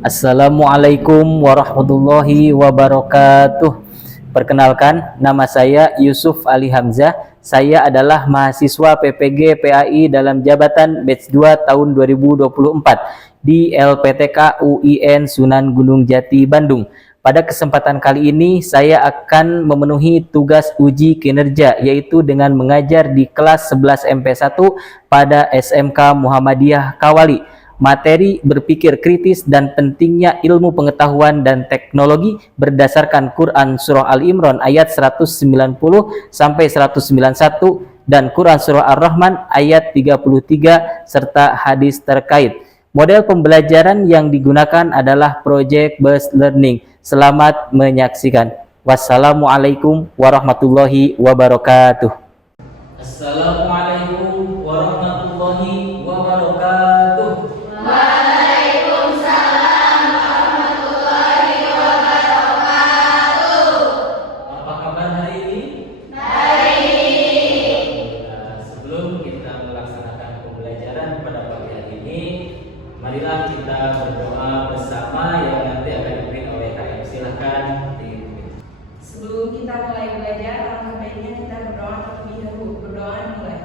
Assalamualaikum warahmatullahi wabarakatuh. Perkenalkan, nama saya Yusuf Ali Hamzah. Saya adalah mahasiswa PPG PAI dalam jabatan batch 2 tahun 2024 di LPTK UIN Sunan Gunung Jati, Bandung. Pada kesempatan kali ini, saya akan memenuhi tugas uji kinerja, yaitu dengan mengajar di kelas 11 MP1 pada SMK Muhammadiyah Kawali. Materi berpikir kritis dan pentingnya ilmu pengetahuan dan teknologi berdasarkan Quran Surah Al Imran ayat 190 sampai 191 dan Quran Surah Ar-Rahman ayat 33 serta hadis terkait. Model pembelajaran yang digunakan adalah Project Based Learning. Selamat menyaksikan. Wassalamualaikum warahmatullahi wabarakatuh. Assalamualaikum warahmatullahi wabarakatuh. Apa kabar hari ini? Sebelum kita melaksanakan pembelajaran pada pagi hari ini, marilah kita berdoa bersama yang nanti akan dipimpin oleh KM. Silahkan dipimpin. Sebelum kita mulai belajar, alangkah baiknya kita berdoa terlebih dahulu. Berdoa mulai.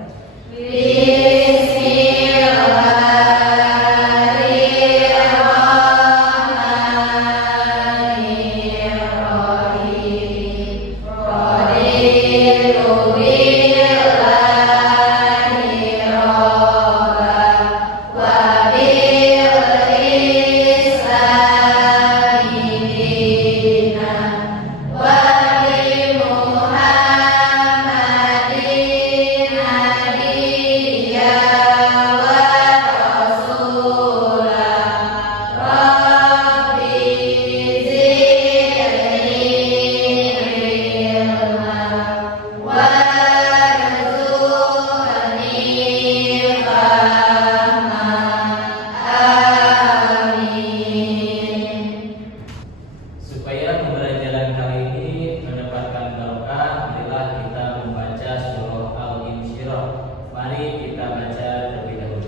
Supaya pembelajaran kali ini mendapatkan barokah, marilah kita membaca surah Al-Insyirah. Mari kita baca terlebih dahulu.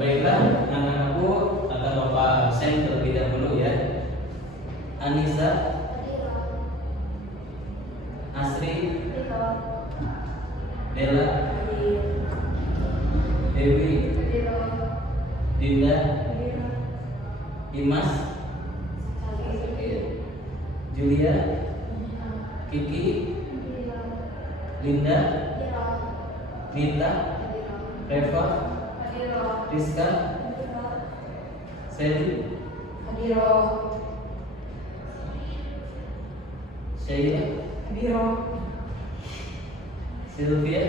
Baiklah, anak-anakku akan Bapak absen terlebih dahulu ya. Anissa, Asri, Bella, Dewi, Dinda, Dimas, Julia, Kiki, Linda, Nita, Reva, Rizka, Sally, Sheila, Sylvia,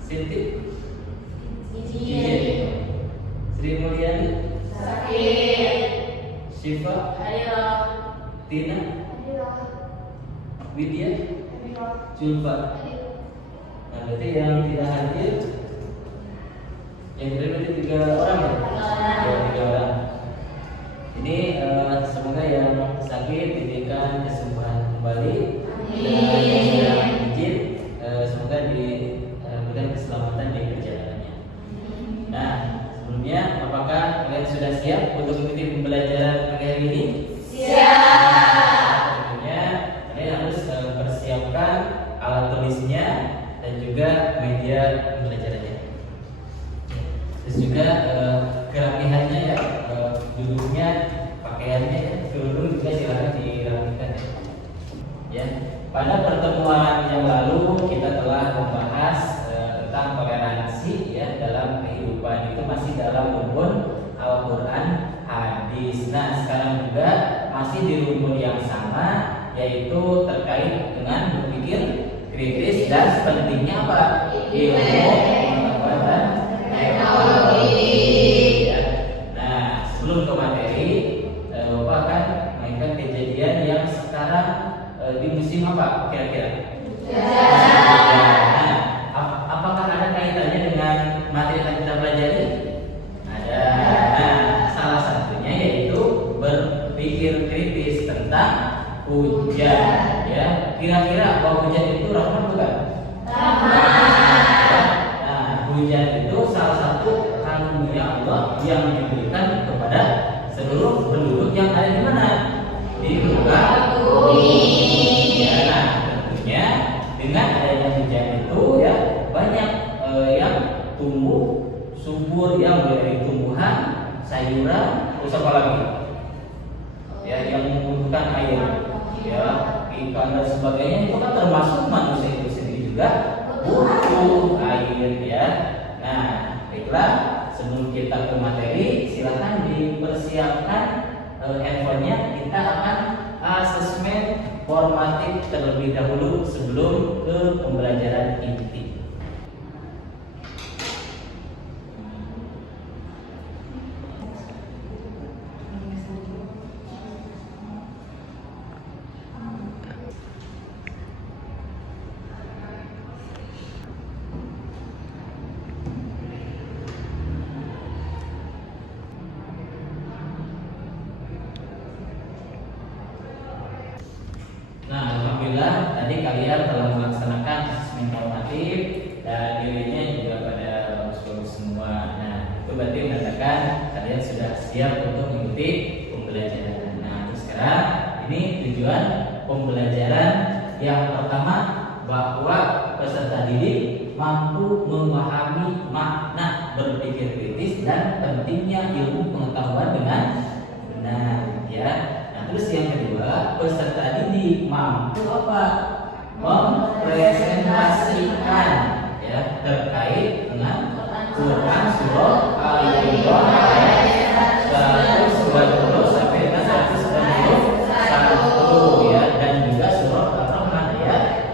Siti, Sri Mulyani, Syifa, Tina, Widya, Julfa. Nah, berarti yang tidak hadir, yang tidak hadir 3 orang ya? Ya, 3 orang. Ini semoga yang sakit diberikan kesembuhan kembali. Dan izin semoga diberikan keselamatan di perjalanannya. Nah, sebelumnya apakah kalian sudah siap untuk mengikuti pembelajaran pagi hari ini? Tentunya kalian harus persiapkan alat tulisnya dan juga media pembelajarannya. Terus juga kerapihannya ya, duduknya, pakaiannya, kerudung juga silakan dirapikan ya. Ya, pada pertemuan yang lalu kita telah membahas tentang toleransi ya dalam kehidupan, itu masih dalam rumpun Al-Quran, hadis. Nah, sekarang juga masih di rumpun yang sama, yaitu terkait dengan berpikir kritis dan pentingnya apa? Ilmu pengetahuan dan teknologi. Ya. Nah, sebelum ke materi, Bapak akan mainkan kejadian yang sekarang di musim apa kira-kira? Nah, apakah ada kaitannya dengan materi yang kita pelajari? Ada. Nah, salah satunya yaitu berpikir kritis tentang hujan. Ya, kira-kira bahwa hujan itu rahmat bukan? Nah, hujan itu salah satu karunia Allah yang diberikan kepada seluruh penduduk yang ada di mana? Di muka bumi. Ya, nah, tentunya dengan adanya hujan itu ya banyak yang tumbuh subur, yang dari tumbuhan, sayuran, terus apa lagi? Ya, yang membutuhkan air, ya, ikan dan sebagainya, itu kan termasuk manusia itu sendiri juga butuh air ya. Nah, baiklah, sebelum kita ke materi, silakan dipersiapkan handphonenya. Kita akan asesmen formatif terlebih dahulu sebelum ke pembelajaran inti. Nah, alhamdulillah tadi kalian telah melaksanakan asesmen formatif dan dirinya juga pada bagus-bagus semua. Nah, itu berarti menandakan kalian sudah siap untuk mengikuti pembelajaran. Nah, terus sekarang ini tujuan pembelajaran yang pertama, bahwa peserta didik mampu memahami makna berpikir kritis dan pentingnya ilmu pengetahuan dengan benar ya. Terus yang kedua, peserta didik mampu apa? Mempresentasikan ya terkait dengan Quran surah Al-Imran ayat 190 sampai dengan 191 ya, dan juga surah Ar-Rahman ayat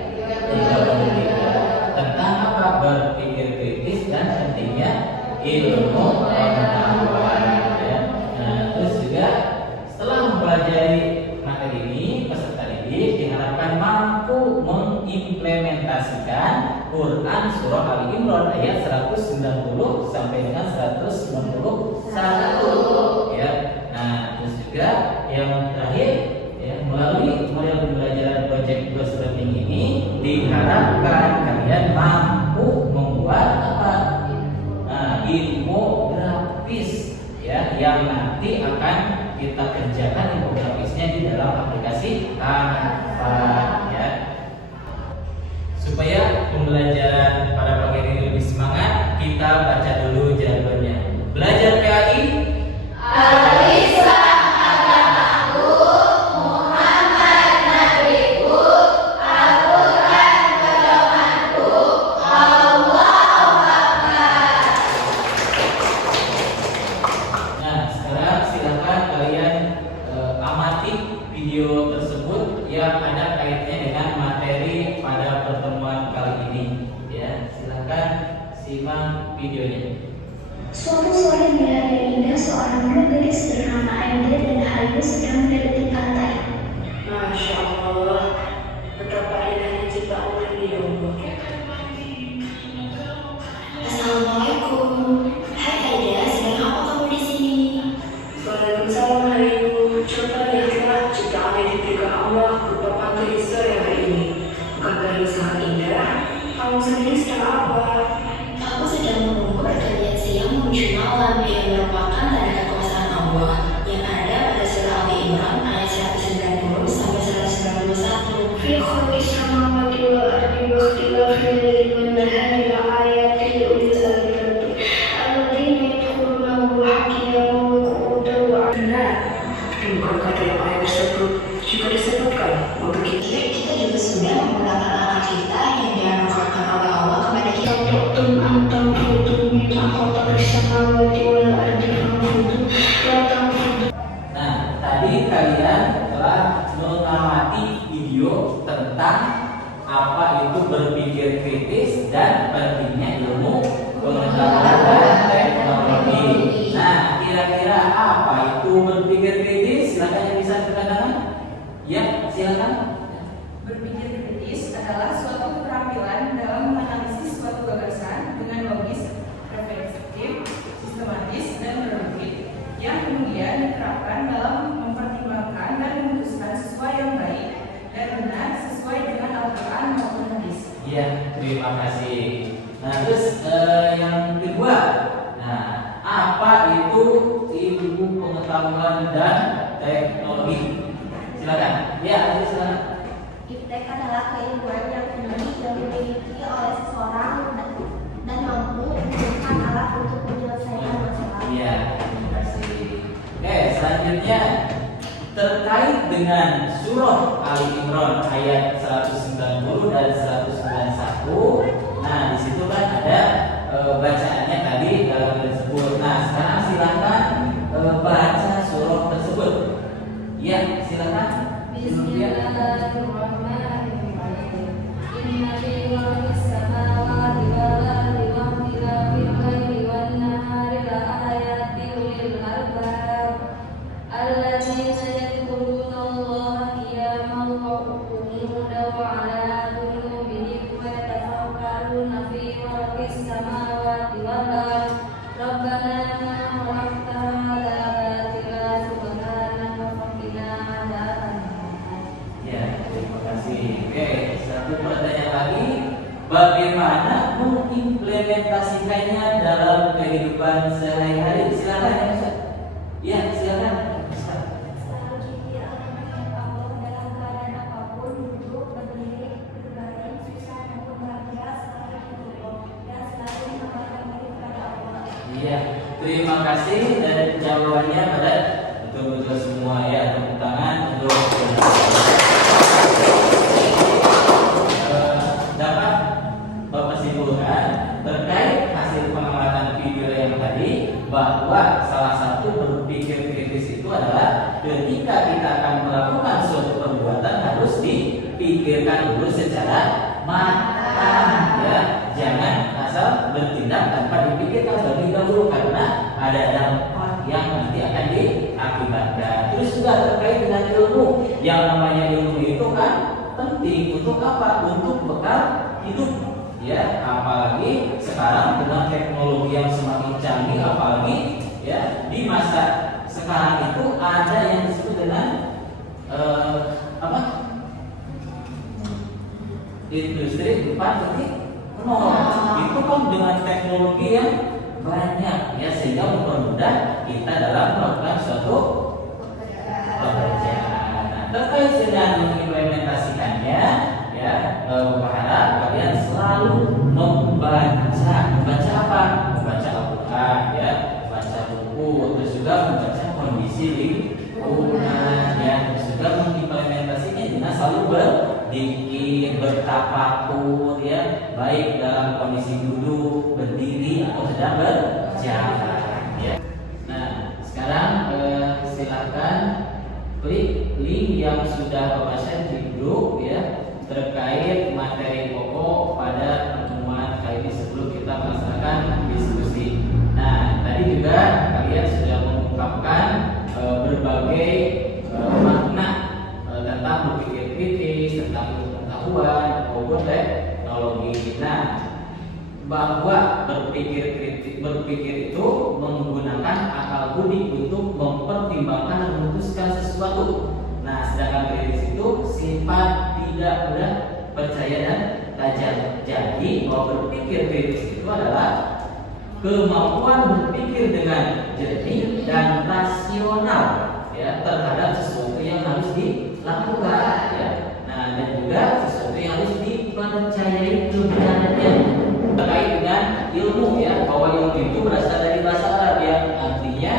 33 tentang apa? Berpikir kritis dan pentingnya ilmu pengetahuan ya. Nah, terus juga setelah mempelajari materi ini, peserta didik diharapkan mampu mengimplementasikan Quran surah Al-Imran ayat 190 sampai dengan 191 ya. Nah, terus juga yang terakhir ya, melalui model pembelajaran project based learning ini diharapkan kalian mampu membuat apa? Infografis ya, yang nanti akan kita kerjakan infografisnya di dalam aplikasi Canva ya. Supaya pembelajaran pada pagi ini lebih semangat, kita baca dulu jadwalnya. Belajar PAI Al-Islam agamaku, Muhammad nabiku, Al-Quran pedomanku, Allahu Akbar. Nah, sekarang silakan kalian amati video tersebut yang ada kaitannya dengan materi pada pertemuan kali ini. Ya, silakan simak videonya. Suatu sore di hari yang indah, seorang budak gadis bernama Aida dan Hayu sedang mendekati pantai. Masya Allah, betapa indahnya ciptaan Nabi Allah. Assalamualaikum. Hai Aida, sedang apa kamu di sini? Waalaikumsalam Hayu. Coba lihatlah ciptaan yang diberikan Allah berupa materi sore hari ini. Bukankah ini sangat indah? Kamu sendiri sedang apa? Aku sedang menunggu pergantian siang menuju malam yang merupakan tanda kekuasaan Allah yang ada pada surah Ali Imran ayat 190 sampai 191. في خلق السماوات والأرض واختلاف الليل والنهار لآيات لأولي الألباب الذين يذكرون الله قياما وقعودا وعلى Benar. Bukankah dalam ayat tersebut juga disebutkan untuk kita? Kita juga sudah menggunakan akal kita yang dianugerahkan oleh Allah kepada kita. أَنْتُمْ أَنْ تَنْفُذُوا مِنْ أَقْطَارِ السَّمَاوَاتِ وَالْأَرْضِ فَانْفُذُوا لَا تَنْفُذُونَ. Nah, tadi kalian telah mengamati video tentang apa itu berpikir kritis dan pentingnya ilmu pengetahuan dan teknologi. Nah, kira-kira apa itu berpikir kritis? Silakan yang bisa angkat tangan. Ya, silakan. Berpikir kritis adalah suatu keterampilan dalam menganalisis suatu gagasan dengan logis, refleksif, sistematis, dan produktif yang kemudian diterapkan dalam mempertimbangkan dan memutuskan sesuai yang baik dan benar sesuai dengan Al-Quran maupun hadis. Iya, terima kasih. Nah, terus yang kedua, nah, apa itu ilmu pengetahuan dan teknologi? Silakan. Ya, silakan. Iptek adalah keilmuan yang unik yang dimiliki oleh seseorang dan mampu menggunakan alat untuk menyelesaikan masalah. Iya, terima kasih. Oke, selanjutnya terkait dengan surah Ali Imran ayat 190 dan 191. Nah, di situ kan ada bacaannya tadi dalam tersebut. Nah, sekarang silakan baca surah tersebut. Ya, silakan. Bismillahirrahmanirrahim. Inna fi khalqis samawati wal ardi wa ikhtilafil laili wan nahari la ayatin lil albab alladzina yadhkuruna Allaha qiyaman wa qu'udan wa 'ala junubihim wa yatafakkaruna fi khalqis samawati wal ardi Rabbana ma khalaqta hadza batila subhanaka faqina adzabannar. Ya, terima kasih. Oke, satu pertanyaan lagi. Bagaimana mengimplementasikannya dalam kehidupan sehari-hari? Silakan ya, Ustaz. Ya, silakan. Selalu zikir Allah dalam keadaan apapun, duduk, berdiri, berbaring, susah maupun bahagia, selalu berdoa dan selalu mengamalkan diri kepada Allah. Iya, terima kasih dan jawabannya pada betul-betul semua ya. Tepuk tangan untuk dapat Bapak simpulkan terkait hasil pengamatan video yang tadi bahwa salah satu berpikir kritis itu adalah ketika kita akan melakukan suatu perbuatan harus dipikirkan dulu secara matang ya, jangan asal bertindak tanpa dipikirkan terlebih dahulu karena ada dampak yang nanti akan diakibatkan. Terus juga terkait dengan ilmu, yang namanya ilmu itu kan penting untuk apa? Untuk bekal hidup ya, apalagi sekarang dengan teknologi yang semakin canggih, apalagi ya di masa sekarang itu ada yang disebut dengan apa? Industri 4.0. Itu kan dengan teknologi yang banyak ya, sehingga mempermudah kita dalam melakukan suatu pekerjaan. Nah, terkait dengan mengimplementasikannya ya, berharap kalian selalu membaca apa? Membaca Al-Quran ya, baca buku, terus juga membaca kondisi lingkungan ya, terus juga mengimplementasinya dengan selalu berzikir, bertafakur ya, baik dalam kondisi duduk, berdiri atau sedang berjalan ya. Nah, sekarang silakan klik link yang sudah Bapak share di grup ya, terkait materi pokok pada pertemuan kali ini sebelum kita melaksanakan diskusi. Nah, tadi juga kalian sudah mengungkapkan berbagai makna tentang berpikir kritis, tentang pengetahuan maupun teknologi. Nah, bahwa berpikir itu menggunakan akal budi untuk mempertimbangkan dan memutuskan sesuatu. Nah, sedangkan kritis itu sifat tidak mudah percaya dan tajam. Jadi, kalau berpikir kritis itu adalah kemampuan berpikir dengan jernih dan rasional ya terhadap sesuatu yang harus dilakukan ya. Nah, dan juga sesuatu yang harus dipercayai kebenarannya terkait dengan ilmu ya, bahwa ilmu itu berasal dari bahasa Arab yang artinya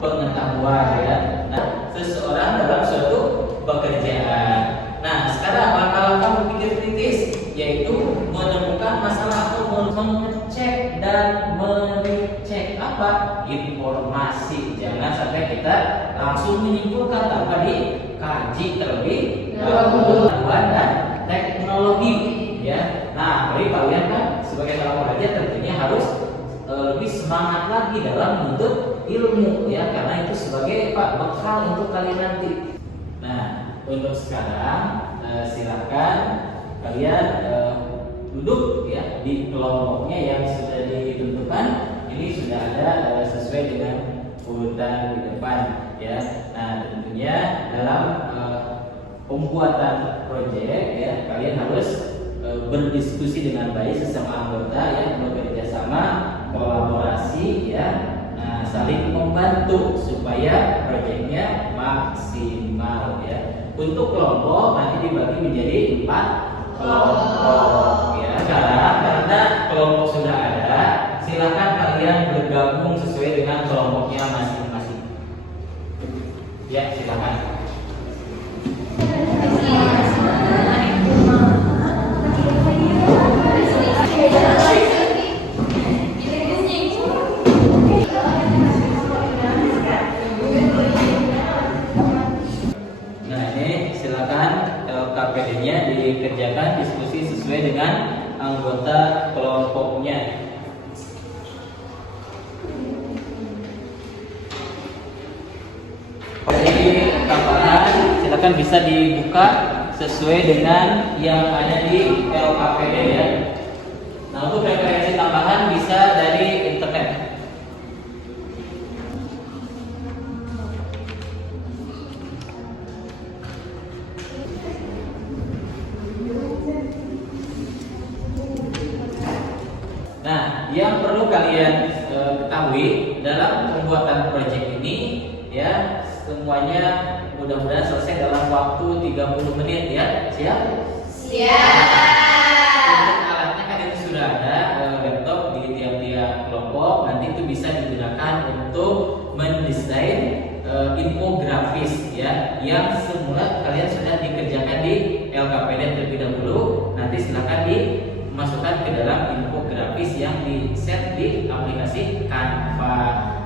pengetahuan ya. Nah, seseorang dalam suatu pekerjaan. Nah, sekarang langkah-langkah berpikir kritis yaitu menemukan masalah atau mengecek dan merecek apa informasi. Jangan sampai kita langsung menyimpulkan tanpa dikaji terlebih dahulu dan teknologi ya. Nah, bagi kalian kan sebagai seorang pelajar tentunya harus lebih semangat lagi dalam menuntut ilmu ya, karena itu sebagai bekal untuk kalian nanti. Nah, untuk sekarang silakan kalian duduk ya di kelompoknya yang sudah ditentukan. Ini sudah ada sesuai dengan urutan di depan ya. Nah, tentunya dalam pembuatan proyek ya, kalian harus berdiskusi dengan baik sesama anggota ya, bekerja sama, kolaborasi ya. Nah, saling membantu supaya proyeknya maksimal ya. Untuk kelompok nanti dibagi menjadi 4 kelompok ya. Sekarang karena kelompok sudah ada, silakan kalian bergabung sesuai dengan kelompoknya masing-masing. Ya, silakan. KPD-nya dikerjakan diskusi sesuai dengan anggota kelompoknya. Jadi tambahan silakan bisa dibuka sesuai dengan yang ada di LKPD ya. Nah, untuk referensi tambahan bisa dari internet. Nah, yang perlu kalian ketahui dalam pembuatan proyek ini ya, semuanya mudah-mudahan selesai dalam waktu 30 menit ya. Siap? Siap. Untuk alatnya kan itu sudah ada, laptop di tiap-tiap kelompok. Nanti itu bisa digunakan untuk mendesain infografis ya, yang semula kalian sudah dikerjakan di LKPD terlebih dahulu. Nanti silakan dimasukkan ke dalam infografis yang di set di aplikasi Canva.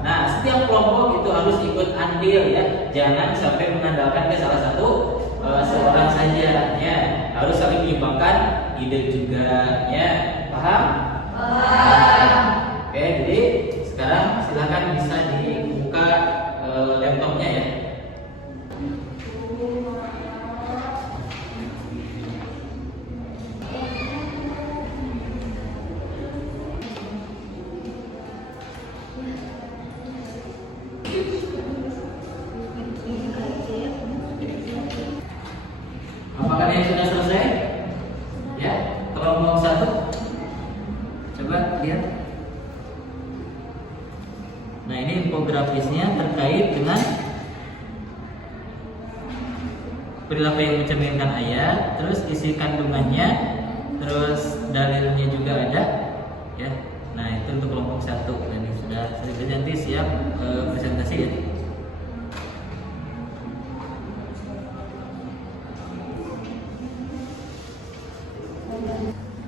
Nah, setiap kelompok itu harus ikut andil ya, jangan sampai mengandalkan ke salah satu seorang saja ya, harus saling menyumbangkan ide juga ya. Paham? Paham. Oke, jadi sekarang silakan bisa dibuka laptopnya ya. Apakah yang sudah selesai? Ya, kelompok 1. Coba lihat. Nah, ini infografisnya terkait dengan perilaku yang mencerminkan ayat, terus isi kandungannya, terus dalilnya juga ada ya. Nah, itu untuk kelompok 1. Dan ini sudah nanti siap presentasi ya.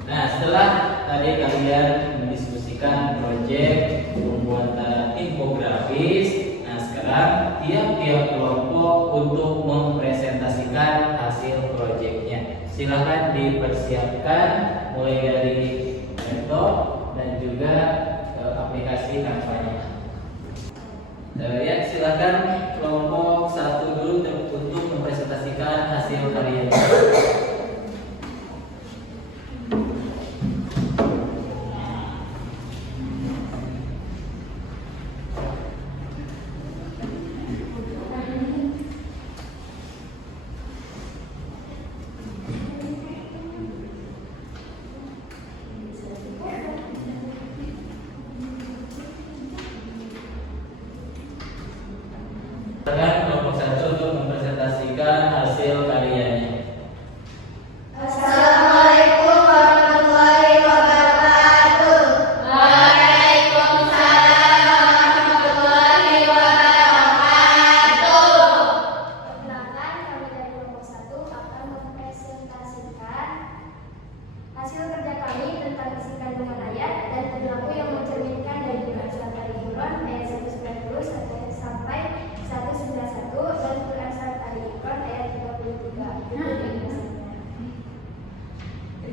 Nah, setelah tadi kalian mendiskusikan proyek pembuatan infografis, nah sekarang tiap-tiap kelompok untuk mempresentasikan hasil proyeknya. Silahkan dipersiapkan mulai dari laptop dan juga aplikasi Canva-nya. Ya, silakan kelompok 1 dulu untuk mempresentasikan hasil karyanya.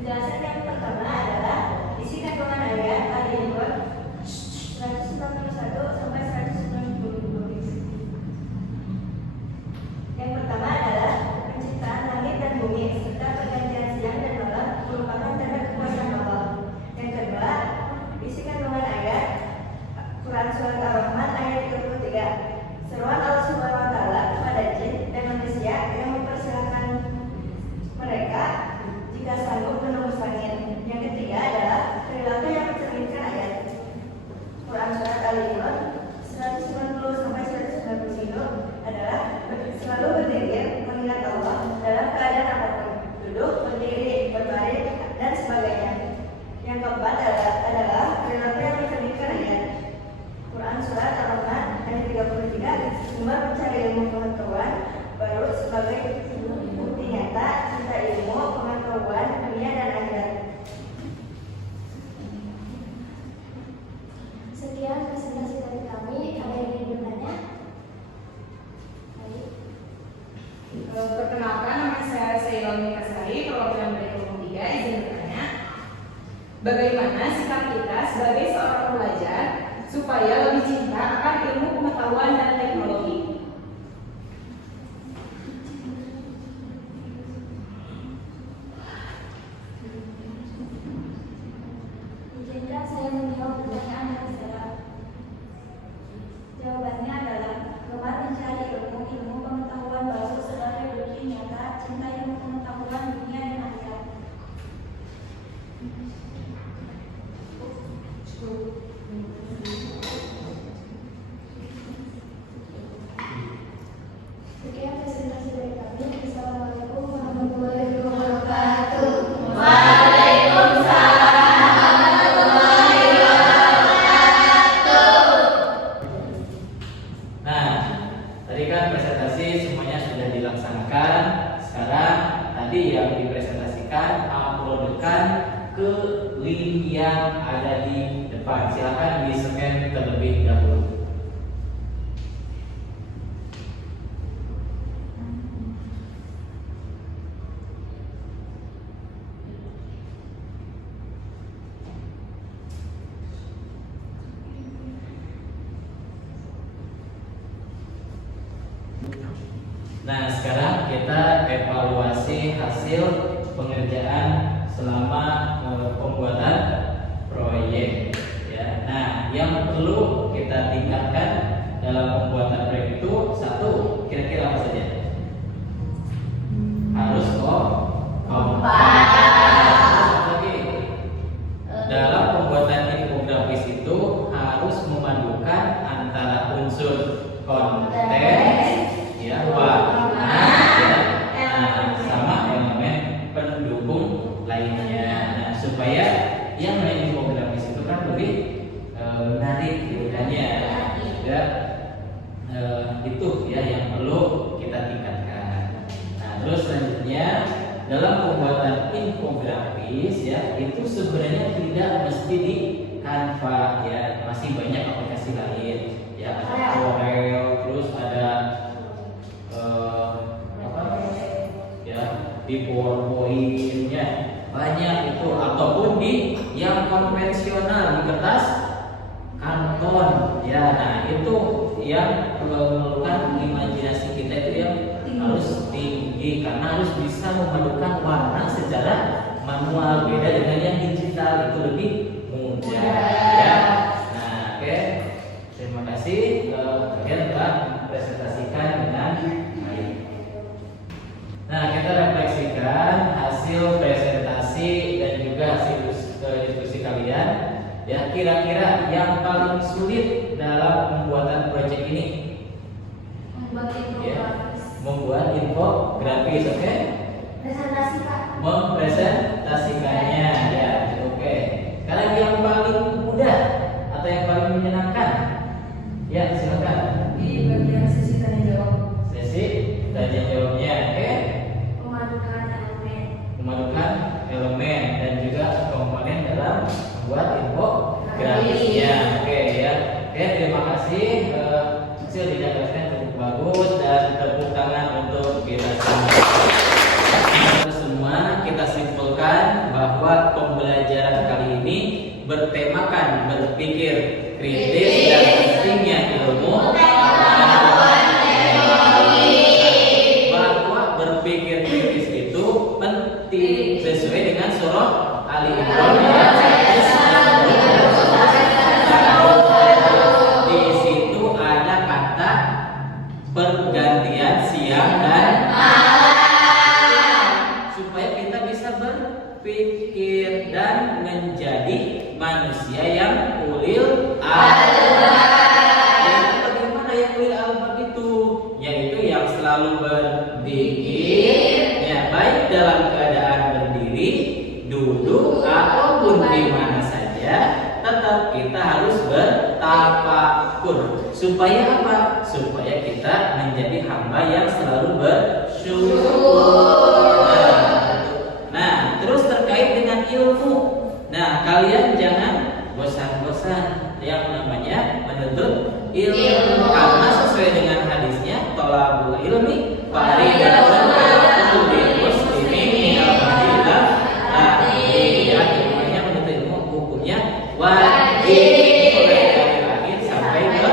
Penjelasan yang pertama adalah isi kandungan ayat Ali Imran 191 sampai 192. Yang pertama adalah penciptaan langit dan bumi serta pergantian siang dan malam merupakan tanda kekuasaan Allah. Yang kedua, isi kandungan ayat Quran Surat Ar-Rahman ayat 33. Seruan Allah Subhanahu wa Ta'ala kepada jin dan manusia yang mempersilahkan mereka jika sanggup menembus langit. Yang ketiga adalah perilaku yang mencerminkan ayat Quran Surat Al-Imran 190 sampai 190 adalah selalu berdiri mengingat Allah dalam keadaan apapun, duduk, berdiri, berbaring, dan sebagainya. Yang keempat adalah perilaku yang mencerminkan ayat Quran Surat Al-Rahman ayat 33. Sumber mencari ilmu pengetahuan baru sebagai bukti nyata cinta ilmu pengetahuan dunia dan akhirat. Sekian presentasi dari kami. Ada yang ingin bertanya? Baik. Perkenalkan, nama saya Sailoni Kasari, perwakilan dari kelompok 3. Izin bertanya, bagaimana sikap kita sebagai seorang pelajar supaya lebih cinta akan ilmu pengetahuan dan teknologi? Izinkan saya menjawab pertanyaan yang saudara. Jawabannya adalah gemar mencari ilmu pengetahuan baru sebagai bukti nyata cinta ilmu pengetahuan dunia dan akhirat. Sekian presentasi dari kami. Assalamualaikum warahmatullahi wabarakatuh. Nah, tadi kan presentasi semuanya sudah dilaksanakan. Sekarang tadi yang dipresentasikan uploadkan ke link yang ada di depan. Silakan di-scan terlebih dahulu. Nah, sekarang kita evaluasi hasil pengerjaan selama pembuatan proyek. Ya. Nah, yang perlu kita tingkatkan dalam pembuatan proyek itu satu, kira-kira apa saja? Harus kompak. Lagi. Dalam pembuatan infografis itu harus memadukan antara unsur konteks, ya, warna, ya, sama elemen pendukung lainnya. Nah, supaya yang main infografis itu kan lebih menarik gitu kan ya. Juga itu ya yang perlu kita tingkatkan. Nah, terus selanjutnya dalam pembuatan infografis ya itu sebenarnya tidak mesti di Canva ya, masih banyak aplikasi lain ya, ada Corel, terus ada ya di PowerPoint ya banyak itu, ataupun di yang konvensional di kertas kanton ya. Nah, itu yang memerlukan imajinasi kita itu yang harus tinggi karena harus bisa memadukan warna secara manual, beda dengan yang digital itu lebih mudah ya. Nah, oke. Terima kasih kalian telah presentasikan dengan baik. Nah, kita refleksikan hasil presentasi dan juga hasil diskusi kalian. Ya, kira-kira yang paling sulit dalam pembuatan proyek ini? Membuat infografis, oke? Presentasi, Pak. Mempresentasikannya, ya, oke. Sekarang yang paling mudah atau yang paling menyenangkan? Ya, silakan. Di bagian sesi tanya jawab. Sesi tanya jawabnya, oke? Memadukan elemen dan juga komponen dalam membuat infografisnya, oke ya. Oke, terima kasih. Hasil dijelaskan cukup bagus dan tepuk tangan untuk kita semua. Kita simpulkan bahwa berpikir kritis dan pentingnya ilmu bahwa berpikir kritis itu penting sesuai dengan surah Ali Imran ayat 191. Di situ ada kata pergantian siang dan supaya kita bisa berpikir dan menjadi manusia yang ulil albab. Dan bagaimana yang ulil albab itu? Yaitu yang selalu berpikir, ya, baik dalam keadaan berdiri, duduk ataupun di mana saja, tetap kita harus bertafakur. Supaya apa? Supaya kita menjadi hamba yang selalu bersyukur. Nah, terus terkait dengan ilmu. Nah, kalian jangan bosan-bosan yang namanya menuntut ilmu, karena sesuai dengan hadisnya thalabul ilmi faridatun 'alal kulli muslimin minal fadilah. Nah, ilmunya menuntut ilmu hukumnya wajib mulai dari lahir sampai ke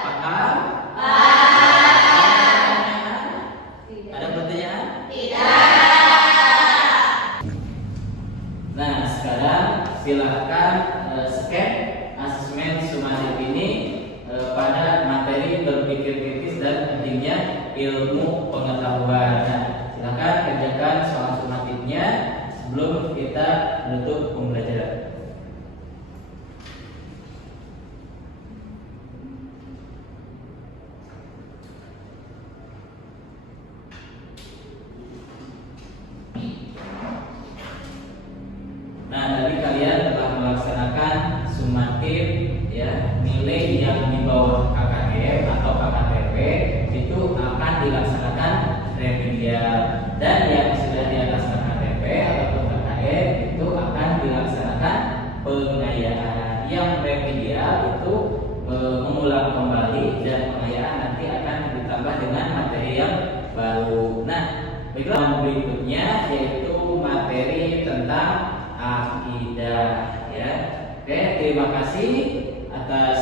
paham? Ada pertanyaan? Nah, sekarang silakan scan asesmen sumatif ini pada materi berpikir kritis dan pentingnya ilmu pengetahuan. Nah, silakan kerjakan soal sumatifnya sebelum kita menutup pembelajaran. Nah, tadi kalian telah melaksanakan sumatif, ya, nilai yang di bawah KKM atau KKTP itu akan dilaksanakan remedial, dan yang sudah di atas KKTP ataupun KKM itu akan dilaksanakan pengayaan. Yang remedial itu mengulang kembali, dan pengayaan nanti akan ditambah dengan materi yang baru. Nah, baiklah, berikutnya yaitu materi tentang akidah, ya. Oke, terima kasih atas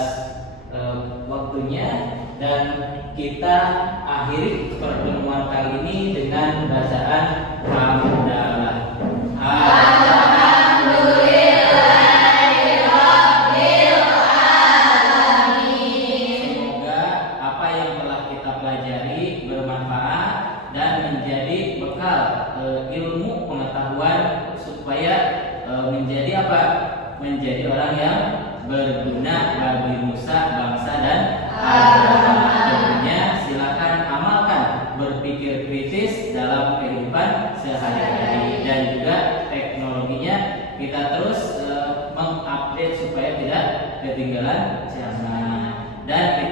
waktunya, dan kita akhiri pertemuan kali ini dengan bacaan hamdalah. Semoga apa yang telah kita pelajari bermanfaat dan menjadi bekal ilmu pengetahuan supaya menjadi apa? Menjadi orang yang berguna bagi nusa, bangsa, dan agama. Tentunya silakan amalkan berpikir kritis dalam kehidupan sehari-hari, dan juga teknologinya kita terus mengupdate supaya tidak ketinggalan zaman, dan